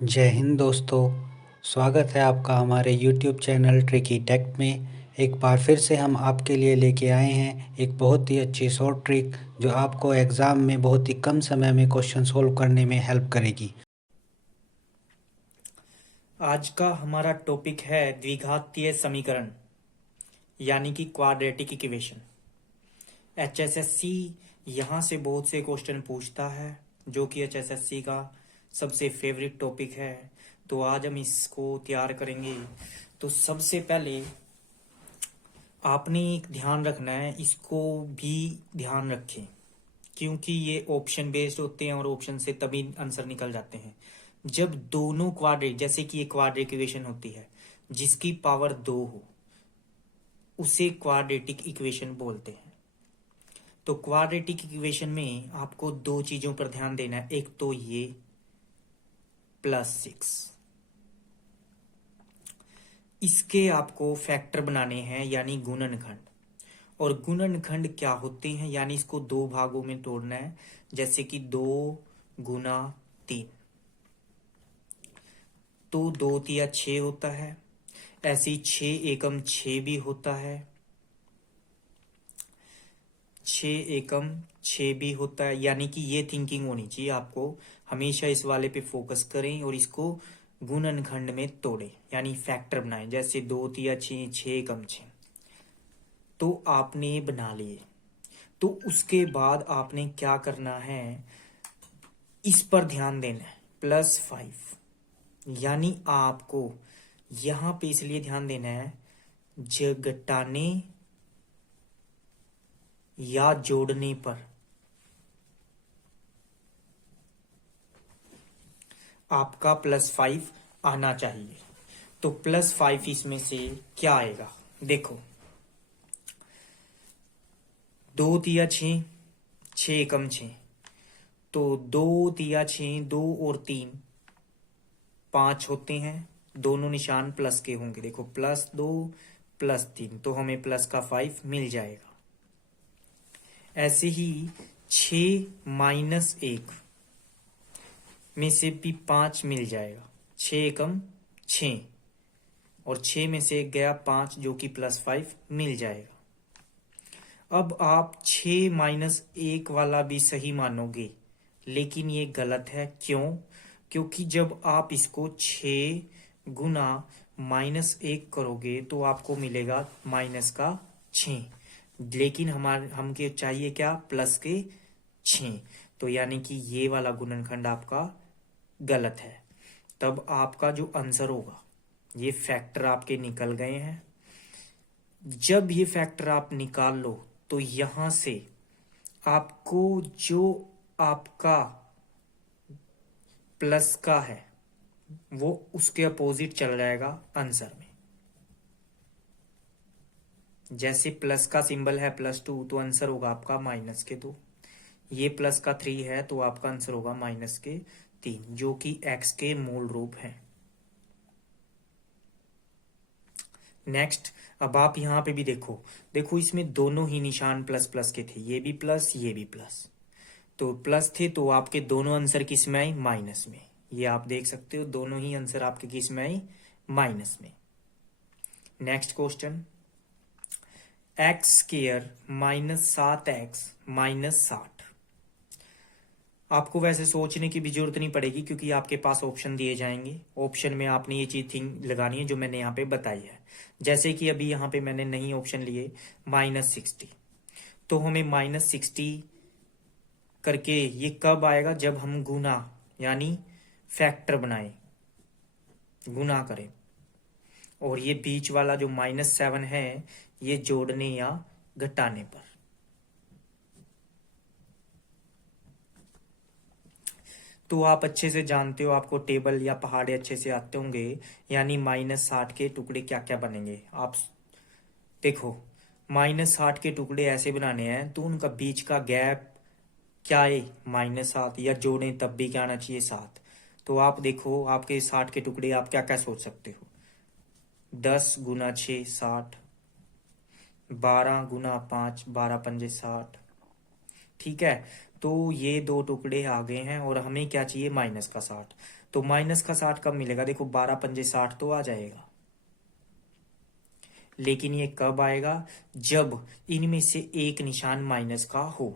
जय हिंद दोस्तों। स्वागत है आपका हमारे YouTube चैनल ट्रिकी टेक में। एक बार फिर से हम आपके लिए लेके आए हैं एक बहुत ही अच्छी शॉर्ट ट्रिक जो आपको एग्ज़ाम में बहुत ही कम समय में क्वेश्चन सोल्व करने में हेल्प करेगी। आज का हमारा टॉपिक है द्विघातीय समीकरण यानी कि क्वाड्रेटिक इक्वेशन। एचएसएससी यहाँ से बहुत से क्वेश्चन पूछता है जो कि एचएसएससी का सबसे फेवरेट टॉपिक है। तो आज हम इसको तैयार करेंगे। तो सबसे पहले आपने एक ध्यान रखना है, इसको भी ध्यान रखें क्योंकि ये ऑप्शन बेस्ड होते हैं और ऑप्शन से तभी आंसर निकल जाते हैं जब दोनों क्वाड्रेट, जैसे कि एक क्वाड्रेटिक इक्वेशन होती है जिसकी पावर 2 हो, उसे क्वाड्रेटिक इक्वेशन बोलते हैं। तो क्वाड्रेटिक इक्वेशन में आपको दो चीजों पर ध्यान देना है। एक तो ये +6, इसके आपको फैक्टर बनाने हैं यानी गुणनखंड। और गुणनखंड क्या होते हैं, यानी इसको दो भागों में तोड़ना है, जैसे कि 2 × 3। तो 2 × 6 होता है, ऐसे ही 6 × 6 भी होता है, 6 × 6 भी होता है। यानी कि ये थिंकिंग होनी चाहिए आपको, हमेशा इस वाले पे फोकस करें और इसको गुणनखंड में तोड़ें यानी फैक्टर बनाएं। जैसे 2 × 6, 6 × 6। तो आपने ये बना लिए। तो उसके बाद आपने क्या करना है, इस पर ध्यान देना है, +5। यानी आपको यहां पे इसलिए ध्यान देना है, घटाने या जोड़ने पर आपका +5 आना चाहिए। तो +5 इसमें से क्या आएगा, देखो 2 × 6, 6 × 6। तो 2 × 6, 2 और 3 5 होते हैं, दोनों निशान प्लस के होंगे। देखो +2 +3, तो हमें +5 मिल जाएगा। ऐसे ही 6 - 1 में से भी 5 मिल जाएगा, 6 × 6। और 6 में से 1 गया 5, जो कि +5 मिल जाएगा। अब आप 6 - 1 वाला भी सही मानोगे, लेकिन ये गलत है। क्यों? क्योंकि जब आप इसको 6 × -1 करोगे तो आपको मिलेगा -6। लेकिन हमके चाहिए क्या, +6। तो यानी कि ये वाला गुणनखंड आपका गलत है। तब आपका जो आंसर होगा, ये फैक्टर आपके निकल गए हैं। जब ये फैक्टर आप निकाल लो तो यहां से आपको जो आपका प्लस का है वो उसके अपोजिट चल जाएगा आंसर में। जैसे प्लस का सिंबल है +2, तो आंसर होगा आपका -2। ये +3 है तो आपका आंसर होगा -3, जो कि x के मूल रूप हैं। नेक्स्ट, अब आप यहां पे भी देखो, देखो इसमें दोनों ही निशान प्लस प्लस के थे, ये भी प्लस ये भी प्लस। तो प्लस थे तो आपके दोनों आंसर किस में आई, माइनस में। ये आप देख सकते हो, दोनों ही आंसर आपके किस में आई, माइनस में। Next question, x² -7x -60। आपको वैसे सोचने की भी जरूरत नहीं पड़ेगी क्योंकि आपके पास ऑप्शन दिए जाएंगे। ऑप्शन में आपने ये चीज थिंग लगानी है जो मैंने यहाँ पे बताई है। जैसे कि अभी यहाँ पे मैंने नहीं ऑप्शन लिए, -60। तो हमें -60 करके ये कब आएगा, जब हम गुना यानी फैक्टर बनाए, गुना करें। और ये बीच वाला जो -7 है, ये जोड़ने या घटाने पर। तो आप अच्छे से जानते हो, आपको टेबल या पहाड़े अच्छे से आते होंगे, यानी -60 के टुकड़े क्या क्या बनेंगे। आप देखो, -60 के टुकड़े ऐसे बनाने हैं तो उनका बीच का गैप क्या है, -7, या जोड़ें तब भी क्या आना चाहिए, 7। तो आप देखो, आपके 60 के टुकड़े आप क्या क्या सोच सकते हो, 10 × 6 60, 12 × 5 12 पंजे 60। ठीक है, तो ये दो टुकड़े आ गए हैं और हमें क्या चाहिए, -60। तो माइनस का 60 कब मिलेगा? देखो 12 पंजे 60 तो आ जाएगा, लेकिन ये कब आएगा? जब इनमें से एक निशान माइनस का हो।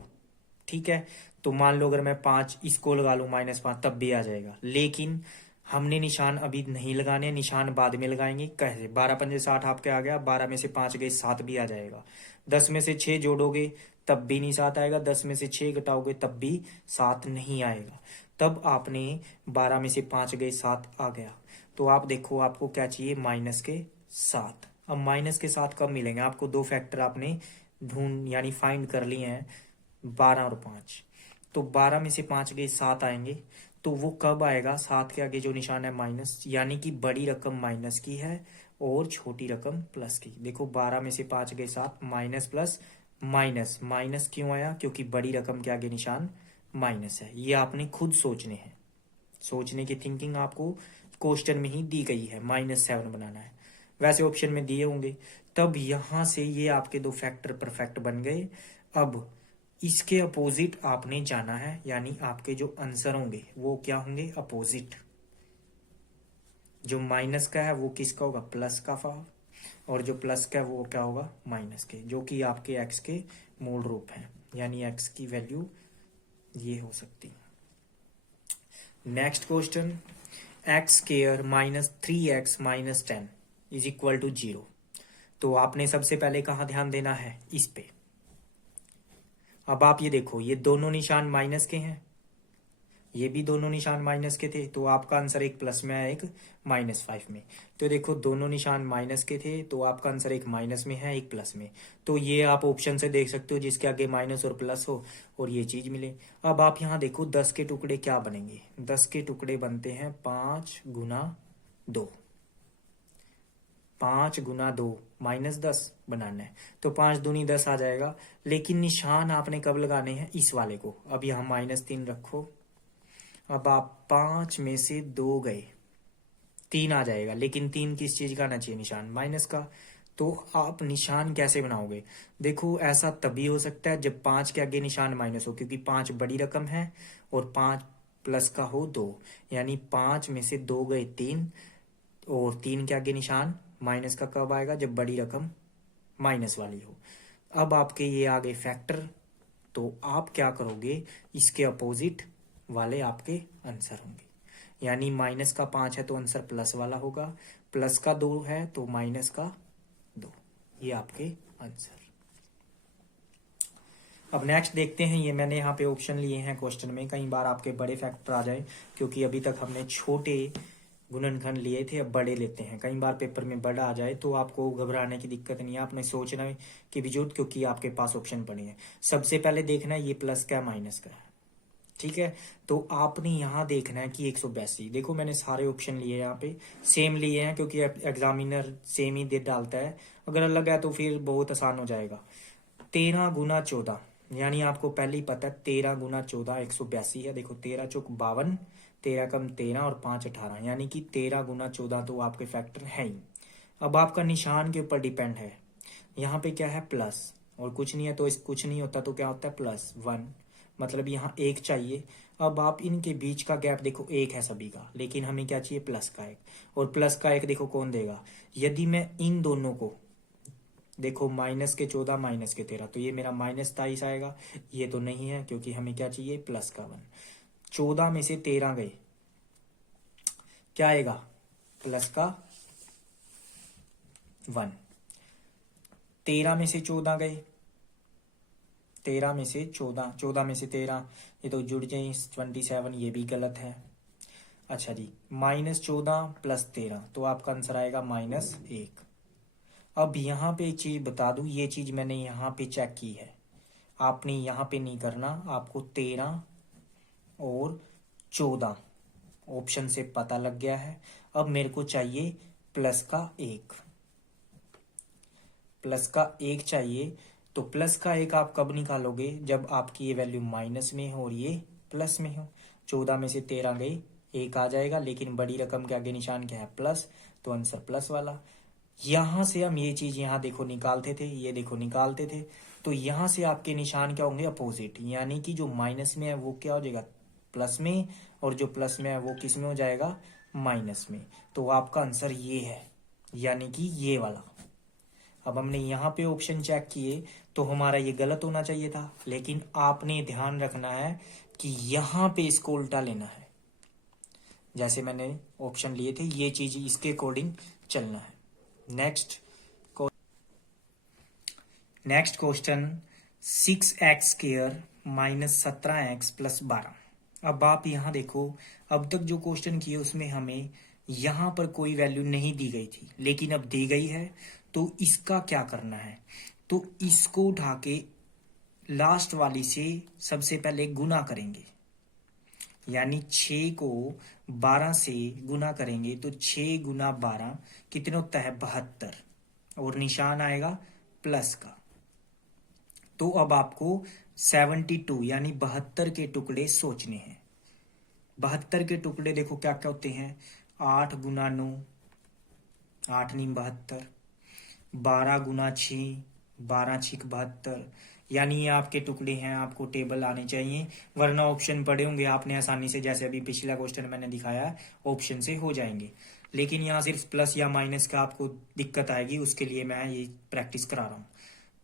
ठीक है, तो मान लो अगर मैं 5 इसको लगा लूं -5 तब भी आ जाएगा, लेकिन हमने निशान अभी नहीं लगाने, निशान बाद में लगाएंगे। कैसे? 12 पंजे 60 आपके आ गया, 12 में से 5 गए 7 भी आ जाएगा। 10 में से 6 जोड़ोगे तब भी नहीं 7 आएगा, 10 में से 6 घटाओगे तब भी 7 नहीं आएगा। तब आपने 12 में से 5 गए 7 आ गया। तो आप देखो आपको क्या चाहिए? -7। अब -7 कब मिलेंगे? आपको दो फैक्टर आपने ढूंढ यानी फाइंड कर लिए हैं, 12 और 5। तो 12 में से 5 गए 7 आएंगे। तो वो कब आएगा? 7 के आगे जो निशान है माइनस, यानी कि बड़ी रकम माइनस की है और छोटी रकम प्लस की। देखो 12 में से 5 गए 7, माइनस प्लस माइनस। माइनस क्यों आया? क्योंकि बड़ी रकम के आगे निशान माइनस है। ये आपने खुद सोचने हैं, सोचने की थिंकिंग आपको क्वेश्चन में ही दी गई है। -7 बनाना है, वैसे ऑप्शन में दिए होंगे। तब यहां से ये आपके दो फैक्टर परफेक्ट बन गए। अब इसके अपोजिट आपने जाना है, यानी आपके जो आंसर होंगे वो क्या होंगे? अपोजिट। जो माइनस का है वो किसका होगा? प्लस का भाव। और जो प्लस का है वो क्या होगा? माइनस के, जो कि आपके एक्स के मूल रूप हैं, यानी एक्स की वैल्यू ये हो सकती है। Next question, X square -3x - 10 is equal to 0। तो आपने सबसे पहले कहाँ ध्यान देना है? इस पे। अब आप ये देखो, ये दोनों निशान माइनस के हैं, ये भी दोनों निशान माइनस के थे, तो आपका आंसर एक प्लस में है, एक -5 में। तो देखो दोनों निशान माइनस के थे, तो आपका आंसर एक माइनस में है, एक प्लस में। तो ये आप ऑप्शन से देख सकते हो, जिसके आगे माइनस और प्लस हो और ये चीज मिले। अब आप यहाँ देखो 10 के टुकड़े क्या बनेंगे? 10 के टुकड़े बनते हैं 5 गुना 2। 5 गुना 2 -10 बनाना है, तो 5 दूनी 10 आ जाएगा। लेकिन निशान आपने कब लगाने हैं? इस वाले को। अब यहाँ -3 रखो। अब आप 5 में से 2 गए, 3 आ जाएगा, लेकिन 3 किस चीज का आना चाहिए? निशान माइनस का। तो आप निशान कैसे बनाओगे? देखो ऐसा तभी हो सकता है जब 5 के आगे निशान माइनस हो, क्योंकि 5 बड़ी रकम है और 5 प्लस का हो 2, यानी 5 में से 2 गए 3, और 3 के आगे निशान माइनस का कब आएगा? जब बड़ी रकम माइनस वाली हो। अब आपके ये आ गए फैक्टर, तो आप क्या करोगे? इसके अपोजिट वाले आपके आंसर होंगे, यानी माइनस का 5 है तो आंसर प्लस वाला होगा, प्लस का 2 है तो माइनस का 2। ये आपके आंसर। अब नेक्स्ट देखते हैं, ये मैंने यहाँ पे ऑप्शन लिए हैं क्वेश्चन में, कई बार आपके बड़े फैक्टर आ जाए, क्योंकि अभी तक हमने छोटे गुणनखंड लिए थे, अब बड़े लेते हैं। कई बार पेपर में बड़ा आ जाए तो आपको घबराने की दिक्कत नहीं है, आपने सोचना की भी जरूरत, क्योंकि आपके पास ऑप्शन पड़े हैं। सबसे पहले देखना है ये प्लस का माइनस का है, ठीक है। तो आपने यहाँ देखना है कि 182। देखो मैंने सारे ऑप्शन लिए यहाँ पे, सेम लिए हैं, क्योंकि एग्जामिनर सेम ही दे डालता है। अगर अलग है तो फिर बहुत आसान हो जाएगा। 13 गुना 14, यानी आपको पहले ही पता है 13 गुना 14 182 है। देखो 13 चौक 52, 13 कम 13 और 5 18, यानी कि 13 गुना 14 तो आपके फैक्टर है ही। अब आपका निशान के ऊपर डिपेंड है, यहाँ पे क्या है? प्लस, और कुछ नहीं है तो कुछ नहीं होता तो क्या होता है? +1, मतलब यहाँ 1 चाहिए। अब आप इनके बीच का गैप देखो 1 है सभी का, लेकिन हमें क्या चाहिए? प्लस का 1, और प्लस का 1 देखो कौन देगा? यदि मैं इन दोनों को देखो, माइनस के 14 माइनस के 13, तो ये मेरा -23 आएगा। ये तो नहीं है, क्योंकि हमें क्या चाहिए? प्लस का 1। 14 में से 13 गए, क्या आएगा? प्लस का 1। 13 में से 14 गए, 13 में से 14, 14 में से 13, ये तो जुड़ जाए 27, ये भी गलत है। अच्छा जी, -14 + 13, तो आपका आंसर आएगा -1। अब यहाँ पे एक चीज बता दूं, ये चीज मैंने यहाँ पे चेक की है, आपने यहाँ पे नहीं करना। आपको 13 और 14 ऑप्शन से पता लग गया है। अब मेरे को चाहिए प्लस का 1, प्लस का 1 चाहिए। तो प्लस का 1 आप कब निकालोगे? जब आपकी ये वैल्यू माइनस में हो और ये प्लस में हो। 14 में से 13 गई, 1 आ जाएगा, लेकिन बड़ी रकम के आगे निशान क्या है? प्लस, तो आंसर प्लस वाला। यहां से हम ये चीज यहाँ देखो निकालते थे, ये देखो निकालते थे, तो यहां से आपके निशान क्या होंगे? अपोजिट, यानी कि जो माइनस में है वो क्या हो जाएगा? प्लस में, और जो प्लस में है वो किस में हो जाएगा, माइनस में। तो आपका आंसर ये है, यानी कि ये वाला। अब हमने यहाँ पे ऑप्शन चेक किए तो हमारा ये गलत होना चाहिए था, लेकिन आपने ध्यान रखना है कि यहाँ पे इसको उल्टा लेना है। जैसे मैंने ऑप्शन लिए थे, ये चीज इसके अकॉर्डिंग चलना है। Next question, 6x² minus 17x plus 12। अब आप यहाँ देखो, अब तक जो क्वेश्चन किए उसमें हमें यहाँ पर कोई वैल्यू नहीं दी गई थी, लेकिन अब दी गई है। तो इसका क्या करना है, तो इसको उठा के लास्ट वाली से सबसे पहले गुना करेंगे, यानी 6 को 12 से गुना करेंगे तो 6 गुना 12 कितने होता है, 72, और निशान आएगा प्लस का। तो अब आपको 72 यानी 72 के टुकड़े सोचने हैं। 72 के टुकड़े देखो क्या क्या होते हैं, 8 गुना 9, 8 नी 72, 12 गुना 6, 12 छिक 72, यानी ये आपके टुकड़े हैं। आपको टेबल आने चाहिए, वरना ऑप्शन पड़े होंगे आपने आसानी से, जैसे अभी पिछला क्वेश्चन मैंने दिखाया, ऑप्शन से हो जाएंगे। लेकिन यहाँ सिर्फ प्लस या माइनस का आपको दिक्कत आएगी, उसके लिए मैं ये प्रैक्टिस करा रहा हूँ।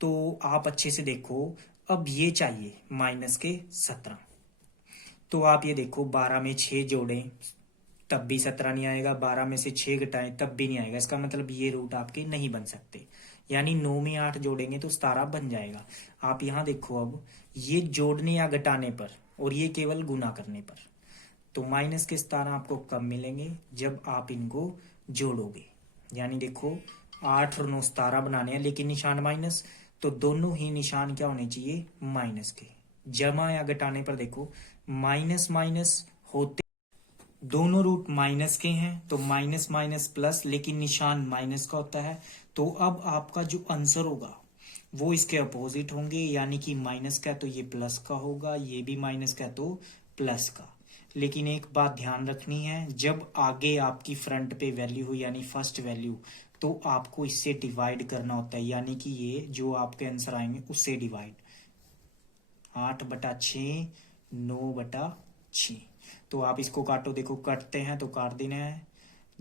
तो आप अच्छे से देखो, अब ये चाहिए माइनस के 17। तो आप ये देखो, 12 में 6 जोड़ें तब भी 17 नहीं आएगा, 12 में से 6 घटाएं तब भी नहीं आएगा। इसका मतलब ये रूट आपके नहीं बन सकते, यानी 9 में 8 जोड़ेंगे तो 17 बन जाएगा। आप यहाँ देखो, अब ये जोड़ने या घटाने पर, और ये केवल गुना करने पर, तो माइनस के 17 आपको कब मिलेंगे, जब आप इनको जोड़ोगे। यानी देखो 8 और 9 17 बनाने हैं, लेकिन निशान माइनस, तो दोनों ही निशान क्या होने चाहिए, माइनस के। जमा या घटाने पर देखो माइनस माइनस होते, दोनों रूट माइनस के हैं, तो माइनस माइनस प्लस, लेकिन निशान माइनस का होता है। तो अब आपका जो आंसर होगा वो इसके अपोजिट होंगे, यानी कि माइनस का तो ये प्लस का होगा, ये भी माइनस का तो प्लस का। लेकिन एक बात ध्यान रखनी है, जब आगे आपकी फ्रंट पे वैल्यू हो यानी फर्स्ट वैल्यू, तो आपको इससे डिवाइड करना होता है, यानी कि ये जो आपके आंसर आएंगे उससे डिवाइड। 8/6, 9/6। तो आप इसको काटो, देखो कटते हैं तो काट देना है,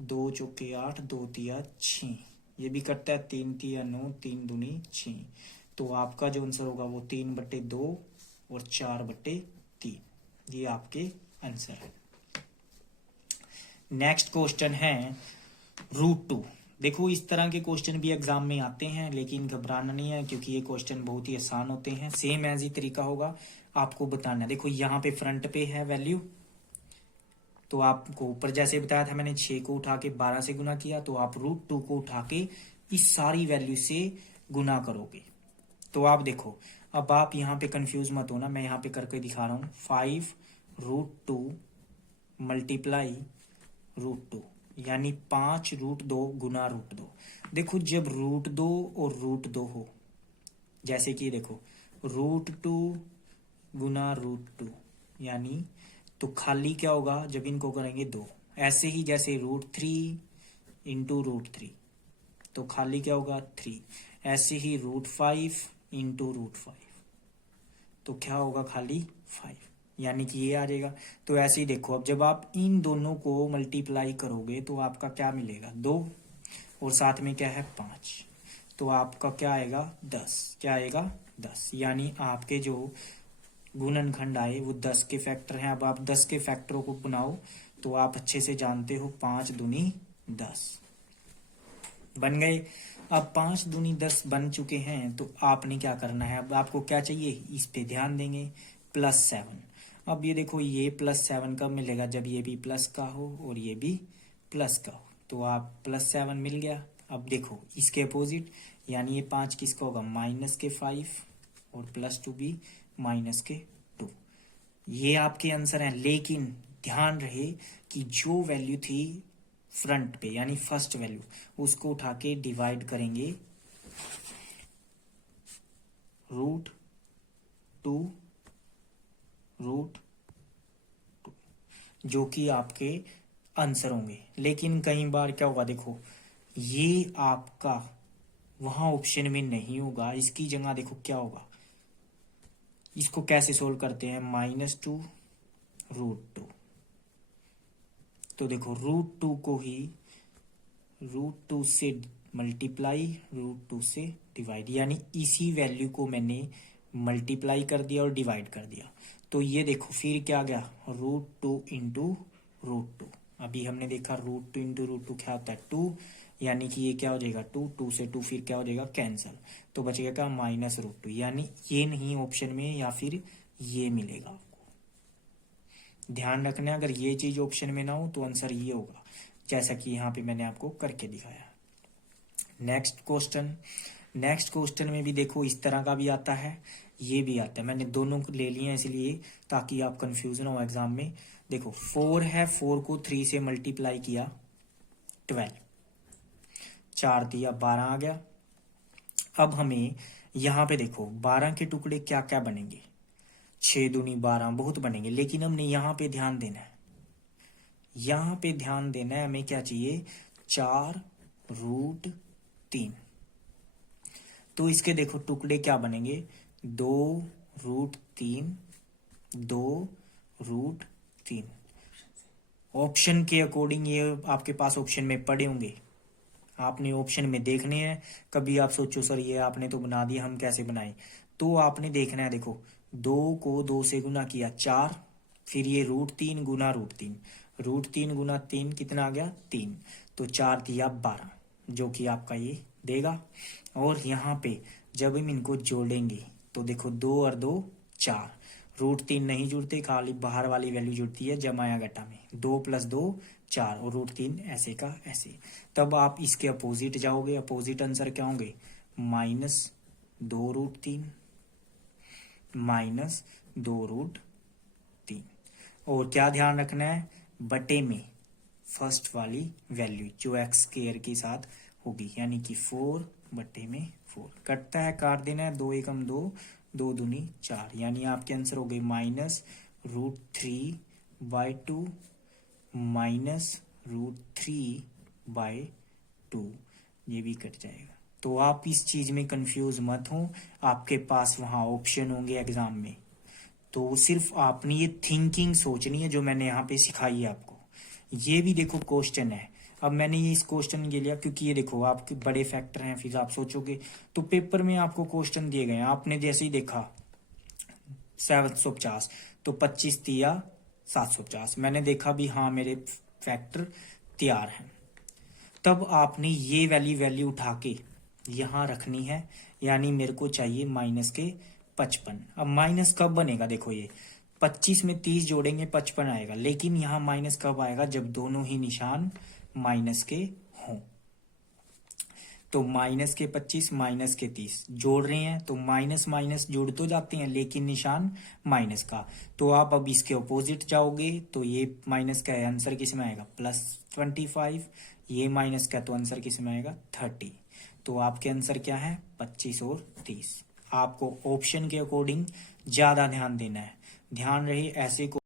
2 चौके 8, 2 तिया 6, ये भी कटता है, 3 तिया 9, 3 दूनी 6। तो आपका जो आंसर होगा वो 3/2 और 4/3, ये आपके आंसर है। नेक्स्ट क्वेश्चन है √2। देखो इस तरह के क्वेश्चन भी एग्जाम में आते हैं, लेकिन घबराना नहीं है, क्योंकि ये क्वेश्चन बहुत ही आसान होते हैं। सेम एज ही तरीका होगा, आपको बताना है। देखो यहाँ पे फ्रंट पे है वैल्यू, तो आपको ऊपर जैसे बताया था मैंने, 6 को उठा के 12 से गुना किया, तो आप √2 को उठा के इस सारी वैल्यू से गुना करोगे। तो आप देखो, अब आप यहाँ पे कंफ्यूज मत होना, मैं यहाँ पे करके दिखा रहा हूँ। 5√2 मल्टीप्लाई √2, यानी 5√2 गुना √2। देखो जब √2 और √2 हो, जैसे कि देखो √2 गुना √2, यानी तो खाली क्या होगा जब इनको करेंगे 2। ऐसे ही जैसे √3 इंटू √3, तो खाली क्या होगा 3। ऐसे ही √5 इंटू √5, तो क्या होगा खाली 5, यानी कि ये आ जाएगा। तो ऐसे ही देखो, अब जब आप इन दोनों को मल्टीप्लाई करोगे तो आपका क्या मिलेगा, 2, और साथ में क्या है 5, तो आपका क्या आएगा 10। क्या आएगा 10, यानी आपके जो गुणनखंड आए वो 10 के फैक्टर हैं। अब आप 10 के फैक्टरों को बनाओ, तो आप अच्छे से जानते हो, 5 दूनी 10 बन गए। अब 5 दूनी 10 बन चुके हैं, तो आपने क्या करना है, अब आपको क्या चाहिए, इस पे ध्यान देंगे, +7। अब ये देखो, ये +7 कब मिलेगा, जब ये भी प्लस का हो और ये भी प्लस का हो, तो आप +7 मिल गया। अब देखो इसके अपोजिट, यानी ये 5 किसका होगा, -5, और +2 भी -2। ये आपके आंसर हैं, लेकिन ध्यान रहे कि जो वैल्यू थी फ्रंट पे यानी फर्स्ट वैल्यू, उसको उठा के डिवाइड करेंगे √2, जो कि आपके आंसर होंगे। लेकिन कई बार क्या होगा, देखो ये आपका वहां ऑप्शन में नहीं होगा, इसकी जगह देखो क्या होगा। इसको कैसे सोल्व करते हैं, -2 √2। तो देखो √2 को ही √2 से मल्टीप्लाई, √2 से डिवाइड, यानी इसी वैल्यू को मैंने मल्टीप्लाई कर दिया और डिवाइड कर दिया। तो ये देखो फिर क्या गया, √2 इंटू √2। अभी हमने देखा √2 इंटू √2 क्या होता है 2, यानी कि ये क्या हो जाएगा 2, 2 से 2 फिर क्या हो जाएगा कैंसल, तो बचेगा क्या -√2, यानी ये नहीं ऑप्शन में या फिर ये मिलेगा आपको। ध्यान रखना अगर ये चीज ऑप्शन में ना हो तो आंसर ये होगा, जैसा कि यहाँ पे मैंने आपको करके दिखाया। नेक्स्ट क्वेश्चन में भी देखो इस तरह का भी आता है, ये भी आता है। मैंने दोनों को ले लिए हैं इसलिए ताकि आप कंफ्यूजन हो एग्जाम में। देखो 4 है, 4 को 3 से मल्टीप्लाई किया 12, 4 दिया 12 आ गया। अब हमें यहाँ पे देखो 12 के टुकड़े क्या क्या बनेंगे, 6 दूनी 12 बहुत बनेंगे, लेकिन हमने यहाँ पे ध्यान देना है, यहाँ पे ध्यान देना है हमें क्या चाहिए 4√3। तो इसके देखो टुकड़े क्या बनेंगे 2√3, 2√3। ऑप्शन के अकॉर्डिंग ये आपके पास ऑप्शन में पड़े होंगे, आपने ऑप्शन में देखने हैं। कभी आप सोचो सर ये आपने तो बना दिया, हम कैसे बनाए, तो आपने देखना है। देखो 2 को 2 से गुना किया 4, फिर ये √3 गुना √3, √3 गुना 3 कितना आ गया 3, तो 4 दिया 12, जो कि आपका ये देगा। और यहाँ पे जब हम इनको जोड़ेंगे तो देखो 2 और 2 4, √3 नहीं जुड़ते, खाली बाहर वाली वैल्यू जुड़ती है जमा या घटा में, 2 + 2 4 और √3 ऐसे का ऐसे। तब आप इसके अपोजिट जाओगे, अपोजिट आंसर क्या होंगे -2√3, -2√3। और क्या ध्यान रखना है, बटे में फर्स्ट वाली वैल्यू जो x स्क्वायर के साथ होगी, यानी कि 4/4 कटता है, काट देना है, 2 एकम 2, 2 दूनी 4, यानी आपके आंसर हो गए -√3/2, -√3/2, ये भी कट जाएगा। तो आप इस चीज में कंफ्यूज मत हो, आपके पास वहां ऑप्शन होंगे एग्जाम में, तो सिर्फ आपने ये थिंकिंग सोचनी है जो मैंने यहाँ पे सिखाई है आपको। ये भी देखो क्वेश्चन है, अब मैंने ये इस क्वेश्चन के लिया क्योंकि ये देखो आपके बड़े फैक्टर हैं, फिर आप सोचोगे तो पेपर में आपको क्वेश्चन दिए गए हैं, आपने जैसे ही देखा 750 तो 25 दिया 750, मैंने देखा भी हाँ मेरे फैक्टर तैयार हैं, तब आपने ये वैल्यू उठा के यहाँ रखनी है, यानी मेरे को चाहिए -55। अब माइनस कब बनेगा, देखो ये 25 में 30 जोड़ेंगे 55 आएगा, लेकिन यहाँ माइनस कब आएगा, जब दोनों ही निशान माइनस के हों। तो -25 -30 जोड़ रहे हैं तो माइनस माइनस जुड़ तो जाते हैं, लेकिन निशान माइनस का। तो आप अब इसके अपोजिट जाओगे तो ये माइनस का है, आंसर किस में आएगा +25, ये माइनस का तो आंसर किस में आएगा 30। तो आपके आंसर क्या है 25 और 30। आपको ऑप्शन के अकॉर्डिंग ज्यादा ध्यान देना है, ध्यान रहे ऐसे को